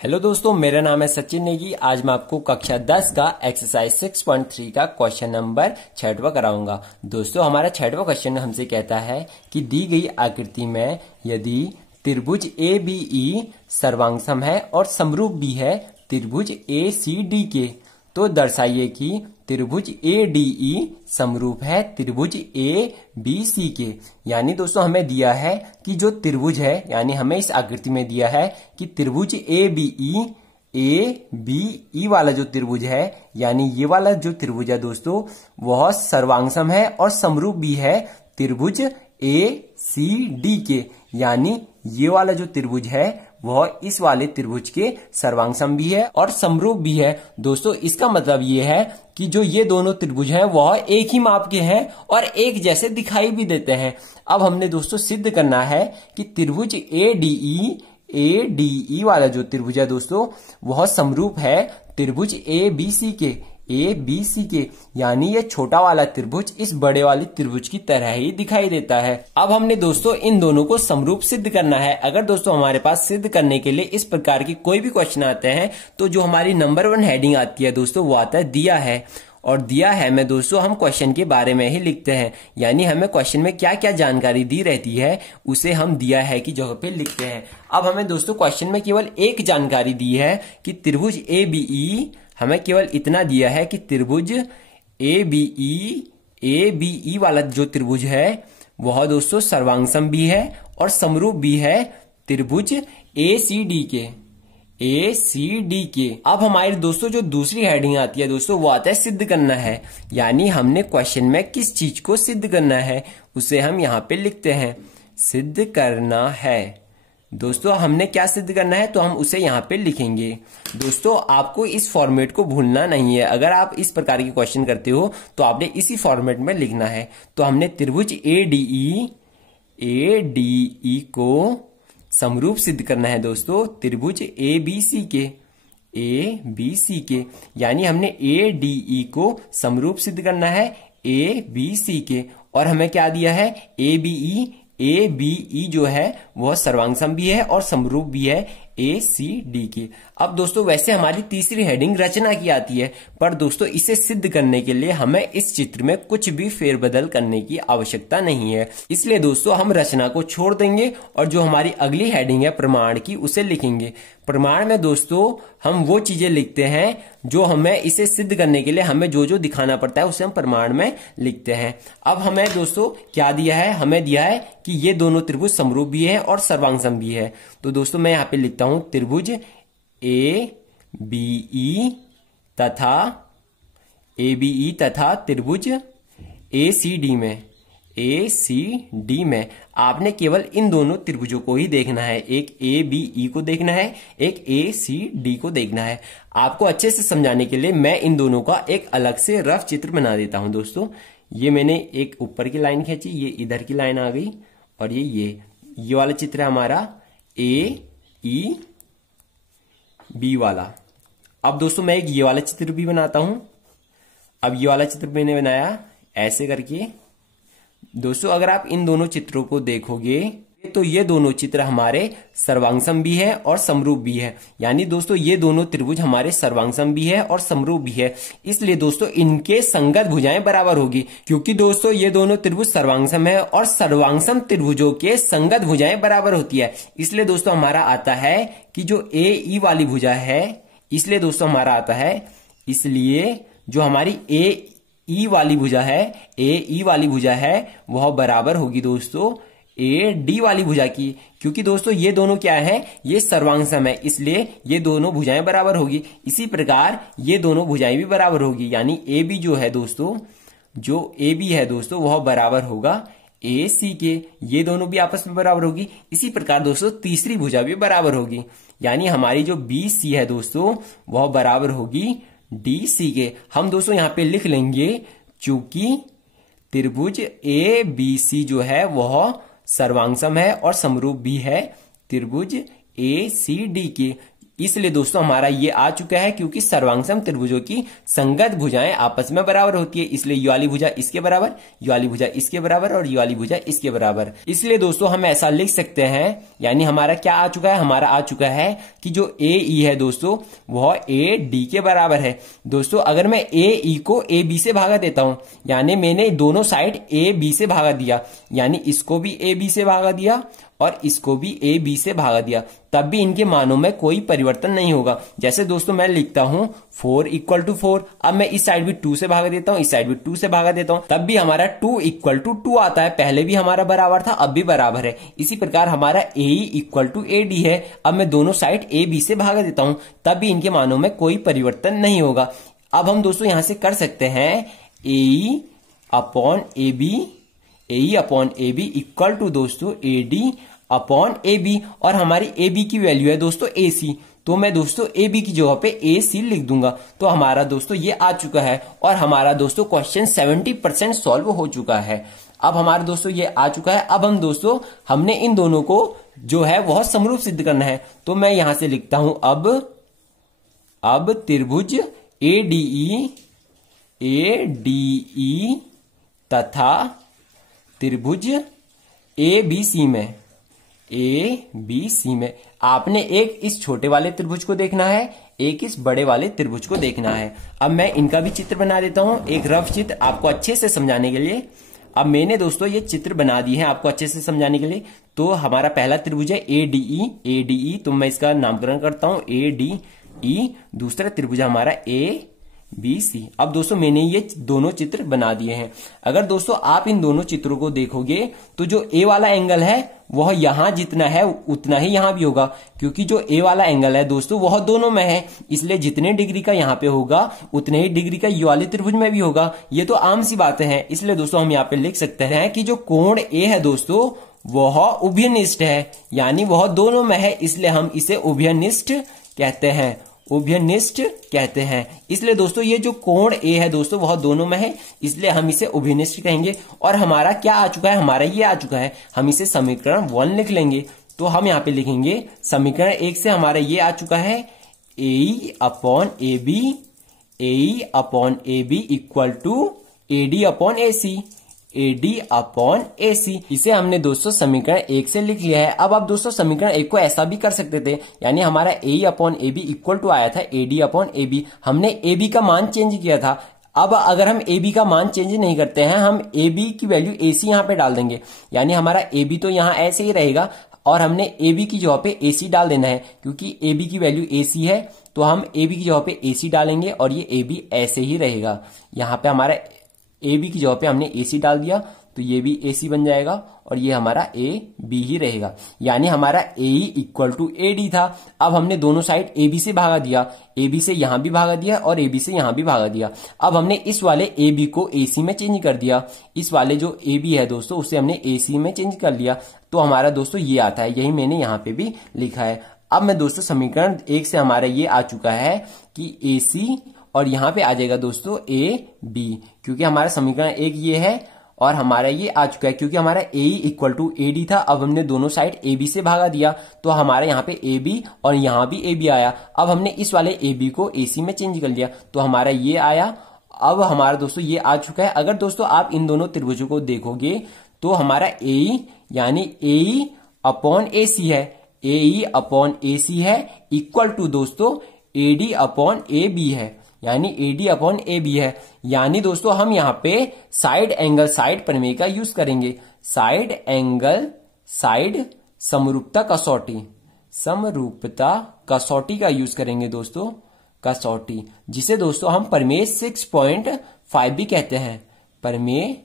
Hello दोस्तों, मेरा नाम है सचिन नेगी। आज मैं आपको कक्षा 10 का एक्सरसाइज 6.3 का क्वेश्चन नंबर 6वां कराऊंगा। दोस्तों, हमारा 6वां क्वेश्चन हमसे कहता है कि दी गई आकृति में यदि त्रिभुज ए बी ई सर्वांगसम है और समरूप भी है त्रिभुज ए सी डी के, तो दर्शाइए कि त्रिभुज ए डी ई समरूप है त्रिभुज ए बी सी के। यानी दोस्तों हमें दिया है कि जो त्रिभुज है, यानी हमें इस आकृति में दिया है कि त्रिभुज ए बी ई वाला जो त्रिभुज है, यानी ये वाला जो त्रिभुज है दोस्तों, वह सर्वांगसम है और समरूप भी है त्रिभुज ए सी डी के। यानी ये वाला जो त्रिभुज है वह इस वाले त्रिभुज के सर्वांगसम भी है और समरूप भी है। दोस्तों, इसका मतलब ये है कि जो ये दोनों त्रिभुज हैं वह एक ही माप के हैं और एक जैसे दिखाई भी देते हैं। अब हमने दोस्तों सिद्ध करना है कि त्रिभुज ए डी ई वाला जो त्रिभुज है दोस्तों, वह समरूप है त्रिभुज ए बी सी के। यानी ये छोटा वाला त्रिभुज इस बड़े वाले त्रिभुज की तरह ही दिखाई देता है। अब हमने दोस्तों इन दोनों को समरूप सिद्ध करना है। अगर दोस्तों हमारे पास सिद्ध करने के लिए इस प्रकार की कोई भी क्वेश्चन आते हैं, तो जो हमारी नंबर 1 हेडिंग आती है दोस्तों, वो आता है दिया है। और दिया है में दोस्तों हम क्वेश्चन के बारे में ही लिखते हैं। यानी हमें क्वेश्चन में क्या क्या जानकारी दी रहती है उसे हम दिया है की जगह पे लिखते हैं। अब हमें दोस्तों क्वेश्चन में केवल एक जानकारी दी है कि त्रिभुज ए बी ई, हमें केवल इतना दिया है कि त्रिभुज ए बी ई वाला जो त्रिभुज है वह दोस्तों सर्वांगसम भी है और समरूप भी है त्रिभुज ए सी डी के। अब हमारी दोस्तों जो दूसरी हेडिंग आती है दोस्तों, वो आता है सिद्ध करना है। यानी हमने क्वेश्चन में किस चीज को सिद्ध करना है उसे हम यहाँ पे लिखते हैं, सिद्ध करना है। दोस्तों हमने क्या सिद्ध करना है तो हम उसे यहाँ पे लिखेंगे। दोस्तों आपको इस फॉर्मेट को भूलना नहीं है। अगर आप इस प्रकार के क्वेश्चन करते हो तो आपने इसी फॉर्मेट में लिखना है। तो हमने त्रिभुज ए डी ई को समरूप सिद्ध करना है दोस्तों त्रिभुज ए बी सी के। यानी हमने ए डी ई को समरूप सिद्ध करना है ए बी सी के। और हमें क्या दिया है, ए बी ई जो है वह सर्वांगसम भी है और समरूप भी है ए सी डी की। अब दोस्तों वैसे हमारी तीसरी हेडिंग रचना की आती है, पर दोस्तों इसे सिद्ध करने के लिए हमें इस चित्र में कुछ भी फेरबदल करने की आवश्यकता नहीं है। इसलिए दोस्तों हम रचना को छोड़ देंगे और जो हमारी अगली हेडिंग है प्रमाण की, उसे लिखेंगे। प्रमाण में दोस्तों हम वो चीजें लिखते हैं जो हमें इसे सिद्ध करने के लिए हमें जो जो दिखाना पड़ता है उसे हम प्रमाण में लिखते हैं। अब हमें दोस्तों क्या दिया है, हमें दिया है कि ये दोनों त्रिभुज समरूप भी है और सर्वांगसम भी है। तो दोस्तों मैं यहाँ पे लिखता हूं त्रिभुज ए बी ई तथा त्रिभुज ए सी डी में आपने केवल इन दोनों त्रिभुजों को ही देखना है। एक ए बी ई को देखना है, एक ए सी डी को देखना है। आपको अच्छे से समझाने के लिए मैं इन दोनों का एक अलग से रफ चित्र बना देता हूं। दोस्तों ये मैंने एक ऊपर की लाइन खींची, ये इधर की लाइन आ गई और ये वाला चित्र है हमारा ए ई बी वाला। अब दोस्तों मैं एक ये वाला चित्र भी बनाता हूं। अब ये वाला चित्र मैंने बनाया ऐसे करके। दोस्तों अगर आप इन दोनों चित्रों को देखोगे तो ये दोनों चित्र हमारे सर्वांगसम भी है और समरूप भी है। यानी दोस्तों ये दोनों त्रिभुज हमारे सर्वांगसम भी है और समरूप भी है। इसलिए दोस्तों इनके संगत भुजाएं बराबर होगी, क्योंकि दोस्तों ये दोनों त्रिभुज सर्वांगसम है और सर्वांगसम त्रिभुजों के संगत भुजाएं बराबर होती है। इसलिए दोस्तों हमारा आता है कि जो ए ई वाली भुजा है, इसलिए दोस्तों हमारा आता है, इसलिए जो हमारी ए ई वाली भुजा है वह बराबर होगी दोस्तों ए डी वाली भुजा की। क्योंकि दोस्तों ये दोनों क्या है, ये सर्वांगसम है, इसलिए ये दोनों भुजाएं बराबर होगी। इसी प्रकार ये दोनों भुजाएं भी बराबर होगी। यानी ए बी जो है दोस्तों, जो ए बी है दोस्तों वह बराबर होगा ए सी के। ये दोनों भी आपस में बराबर होगी। इसी प्रकार दोस्तों तीसरी भुजा भी बराबर होगी। यानी हमारी जो बी सी है दोस्तों वह बराबर होगी डी सी के। हम दोस्तों यहाँ पे लिख लेंगे, चूंकि त्रिभुज ए बी सी जो है वह सर्वांगसम है और समरूप भी है त्रिभुज ए सी डी के। इसलिए दोस्तों हमारा ये आ चुका है, क्योंकि सर्वांगसम त्रिभुजों की संगत भुजाएं आपस में बराबर होती है, इसलिए ये वाली भुजा इसके बराबर, ये वाली भुजा इसके बराबर और ये वाली भुजा इसके बराबर। इसलिए दोस्तों हम ऐसा लिख सकते हैं, यानी हमारा क्या आ चुका है, हमारा आ चुका है कि जो ए ई है दोस्तों वह ए डी के बराबर है। दोस्तों अगर मैं ए ई को ए बी से भागा देता हूं, यानी मैंने दोनों साइड ए बी से भागा दिया, यानी इसको भी ए बी से भागा दिया और इसको भी ए बी से भागा दिया, तब भी इनके मानों में कोई परिवर्तन नहीं होगा। जैसे दोस्तों मैं लिखता हूं 4 = 4, अब मैं इस साइड भी 2 से भागा देता हूं, इस साइड भी 2 से भागा देता हूं, तब भी हमारा 2 = 2 आता है। पहले भी हमारा बराबर था, अब भी बराबर है। इसी प्रकार हमारा ए ई = ए डी है, अब मैं दोनों साइड ए बी से भागा देता हूं, तब भी इनके मानों में कोई परिवर्तन नहीं होगा। अब हम दोस्तों यहां से कर सकते हैं A E upon A B, A E upon A B equal to दोस्तों A D upon A B, और हमारी ए बी की वैल्यू है दोस्तों ए सी, तो मैं दोस्तों ए बी की जगह पे ए सी लिख दूंगा। तो हमारा दोस्तों ये आ चुका है और हमारा दोस्तों क्वेश्चन 70% सॉल्व हो चुका है। अब हमारे दोस्तों ये आ चुका है। अब हम दोस्तों हमने इन दोनों को जो है वह समरूप सिद्ध करना है, तो मैं यहां से लिखता हूं अब त्रिभुज ए डी ई तथा त्रिभुज ए बी सी में आपने एक इस छोटे वाले त्रिभुज को देखना है, एक इस बड़े वाले त्रिभुज को देखना है। अब मैं इनका भी चित्र बना देता हूं, एक रफ चित्र आपको अच्छे से समझाने के लिए। अब मैंने दोस्तों ये चित्र बना दी है आपको अच्छे से समझाने के लिए। तो हमारा पहला त्रिभुज है ए डी ई, तो मैं इसका नामकरण करता हूं ए डी ई। दूसरा त्रिभुज हमारा ए बी सी। अब दोस्तों मैंने ये दोनों चित्र बना दिए हैं। अगर दोस्तों आप इन दोनों चित्रों को देखोगे तो जो ए वाला एंगल है वह यहां जितना है उतना ही यहां भी होगा, क्योंकि जो ए वाला एंगल है दोस्तों वह दोनों में है, इसलिए जितने डिग्री का यहां पे होगा उतने ही डिग्री का ये वाले त्रिभुज में भी होगा। ये तो आम सी बातें हैं। इसलिए दोस्तों हम यहाँ पे लिख सकते हैं कि जो कोण ए है दोस्तों वह उभयनिष्ठ है, यानी वह दोनों में है, इसलिए हम इसे उभयनिष्ठ कहते हैं। इसलिए दोस्तों ये जो कोण ए है दोस्तों वह दोनों में है, इसलिए हम इसे उभयनिष्ठ कहेंगे। और हमारा क्या आ चुका है, हमारा ये आ चुका है, हम इसे समीकरण 1 लिख लेंगे। तो हम यहाँ पे लिखेंगे समीकरण 1 से हमारा ये आ चुका है A upon A B equal to A D upon A C. इसे हमने दोस्तों समीकरण 1 से लिख लिया है। अब आप दोस्तों समीकरण 1 को ऐसा भी कर सकते थे, यानी हमारा A upon A B equal to आया था A D upon A B. हमने ए बी का मान चेंज किया था। अब अगर हम ए बी का मान चेंज नहीं करते हैं, हम ए बी की वैल्यू ए सी यहाँ पे डाल देंगे, यानी हमारा ए बी तो यहाँ ऐसे ही रहेगा और हमने ए बी की जगह पे ए सी डाल देना है, क्योंकि ए बी की वैल्यू ए सी है, तो हम ए बी की जगह पे ए सी डालेंगे और ये ए बी ऐसे ही रहेगा। यहाँ पे हमारा ए बी की जगह पे हमने ए सी डाल दिया, तो ये भी ए सी बन जाएगा और ये हमारा ए बी ही रहेगा, यानी हमारा ए इक्वल टू ए डी था। अब हमने दोनों साइड ए बी से भागा दिया, ए बी से यहां भी भागा दिया और ए बी से यहां भी भागा दिया। अब हमने इस वाले ए बी को ए सी में चेंज कर दिया, इस वाले जो ए बी है दोस्तों उसे हमने ए सी में चेंज कर लिया, तो हमारा दोस्तों ये आता है, यही मैंने यहाँ पे भी लिखा है। अब मैं दोस्तों समीकरण 1 से हमारा ये आ चुका है कि ए सी और यहां पे आ जाएगा दोस्तों ए बी, क्योंकि हमारा समीकरण 1 ये है और हमारा ये आ चुका है, क्योंकि हमारा ए इक्वल टू ए डी था। अब हमने दोनों साइड ए बी से भागा दिया, तो हमारे यहाँ पे ए बी और यहाँ भी ए बी आया। अब हमने इस वाले ए बी को ए सी में चेंज कर लिया, तो हमारा ये आया। अब हमारा दोस्तों ये आ चुका है। अगर दोस्तों आप इन दोनों त्रिभुजों को देखोगे तो हमारा ए यानी ए अपॉन ए सी है, ए अपॉन ए सी है इक्वल टू दोस्तों A D upon A B है, यानी A D upon A B है। यानी दोस्तों हम यहाँ पे साइड एंगल साइड प्रमेय का यूज करेंगे, साइड एंगल साइड समरूपता कसौटी का यूज करेंगे दोस्तों, कसौटी, जिसे दोस्तों हम प्रमेय 6.5 भी कहते हैं, प्रमेय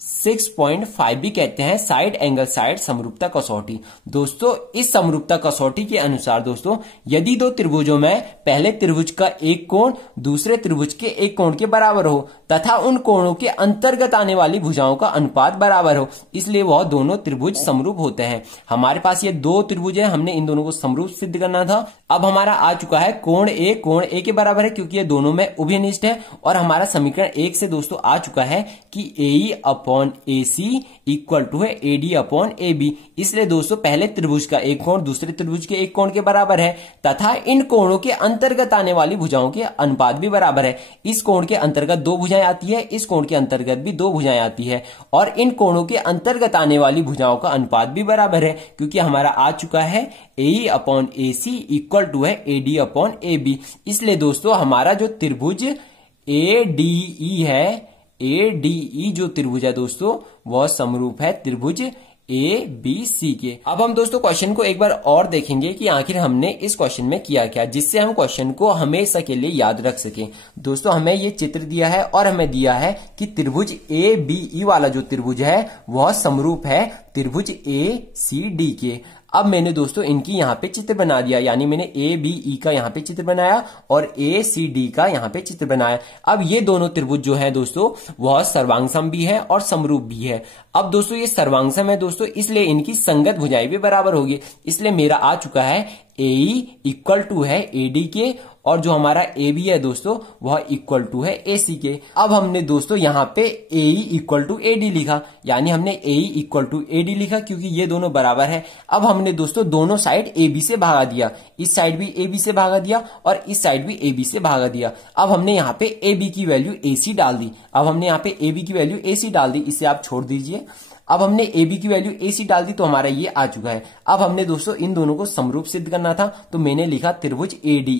6.5 भी कहते हैं, साइड एंगल साइड समरूपता कसौटी। दोस्तों इस समरूपता कसौटी के अनुसार दोस्तों यदि दो त्रिभुजों में पहले त्रिभुज का एक कोण दूसरे त्रिभुज के एक कोण के बराबर हो तथा उन कोणों के अंतर्गत आने वाली भुजाओं का अनुपात बराबर हो, इसलिए वह दोनों त्रिभुज समरूप होते हैं। हमारे पास ये दो त्रिभुज है, हमने इन दोनों को समरूप सिद्ध करना था। अब हमारा आ चुका है कोण ए के बराबर है, क्योंकि ये दोनों में उभयनिष्ठ है। और हमारा समीकरण 1 से दोस्तों आ चुका है कि A upon A C equal to है A D upon A B. इसलिए दोस्तों पहले त्रिभुज का एक कोण दूसरे त्रिभुज के एक कोण के बराबर है तथा इन कोणों के अंतर्गत आने वाली भुजाओं के अनुपात भी बराबर है। इस कोण के अंतर्गत दो भुजाएं आती है, इस कोण के अंतर्गत भी दो भुजाएं आती है और इन कोणों के अंतर्गत आने वाली भुजाओं का अनुपात भी बराबर है, क्योंकि हमारा आ चुका है A upon A C equal to है A D upon A B. इसलिए दोस्तों हमारा जो त्रिभुज ए डी ई है, ए डी ई जो त्रिभुज है दोस्तों वह समरूप है त्रिभुज ए बी सी के। अब हम दोस्तों क्वेश्चन को एक बार और देखेंगे कि आखिर हमने इस क्वेश्चन में किया क्या, जिससे हम क्वेश्चन को हमेशा के लिए याद रख सकें। दोस्तों हमें ये चित्र दिया है और हमें दिया है कि त्रिभुज ए बी ई वाला जो त्रिभुज है वह समरूप है त्रिभुज ए सी डी के। अब मैंने दोस्तों इनकी यहाँ पे चित्र बना दिया, यानी मैंने ए बी ई का यहाँ पे चित्र बनाया और ए सी डी का यहाँ पे चित्र बनाया। अब ये दोनों त्रिभुज जो है दोस्तों वह सर्वांगसम भी है और समरूप भी है। अब दोस्तों ये सर्वांगसम है दोस्तों, इसलिए इनकी संगत भुजाएं भी बराबर होगी। इसलिए मेरा आ चुका है ए इक्वल टू है ए डी के और जो हमारा ए बी है दोस्तों वह इक्वल टू है ए सी के। अब हमने दोस्तों यहाँ पे ए इक्वल टू ए डी लिखा, यानी हमने ए इक्वल टू ए डी लिखा क्योंकि ये दोनों बराबर है। अब हमने दोस्तों दोनों साइड ए बी से भागा दिया, इस साइड भी ए बी से भागा दिया और इस साइड भी ए बी से भागा दिया। अब हमने यहाँ पे ए बी की वैल्यू ए सी डाल दी। अब हमने यहाँ पे ए बी की वैल्यू ए सी डाल दी, इसे आप छोड़ दीजिए। अब हमने ए बी की वैल्यू ए सी डाल दी तो हमारा ये आ चुका है। अब हमने दोस्तों इन दोनों को समरूप सिद्ध करना था तो मैंने लिखा त्रिभुज ए डी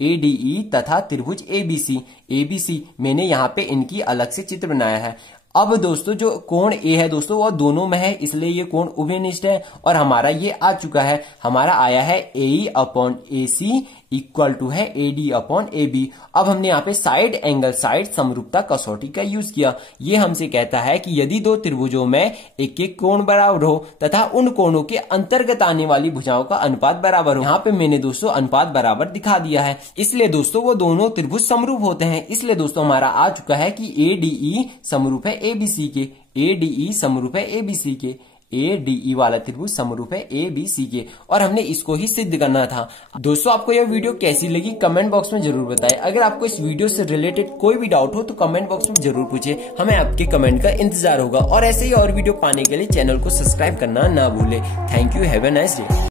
ई तथा त्रिभुज ए बी सी मैंने यहाँ पे इनकी अलग से चित्र बनाया है। अब दोस्तों जो कोण ए है दोस्तों वह दोनों में है, इसलिए ये कोण उभयनिष्ठ है और हमारा ये आ चुका है। हमारा आया है A upon A C equal to है A D upon A B. अब हमने यहाँ पे साइड एंगल साइड समरूपता कसौटी का यूज किया। ये हमसे कहता है कि यदि दो त्रिभुजों में एक एक कोण बराबर हो तथा उन कोणों के अंतर्गत आने वाली भुजाओं का अनुपात बराबर हो। यहाँ पे मैंने दोस्तों अनुपात बराबर दिखा दिया है, इसलिए दोस्तों वो दोनों त्रिभुज समरूप होते हैं। इसलिए दोस्तों हमारा आ चुका है कि ए डी ई समरूप है ए बी सी के, ए डी ई समरूप है ए बी सी के, ए डी ई वाला त्रिभुज समरूप है ए बी सी के और हमने इसको ही सिद्ध करना था। दोस्तों आपको यह वीडियो कैसी लगी कमेंट बॉक्स में जरूर बताएं। अगर आपको इस वीडियो से रिलेटेड कोई भी डाउट हो तो कमेंट बॉक्स में जरूर पूछें, हमें आपके कमेंट का इंतजार होगा। और ऐसे ही और वीडियो पाने के लिए चैनल को सब्सक्राइब करना ना भूलें। Thank you, have a nice day.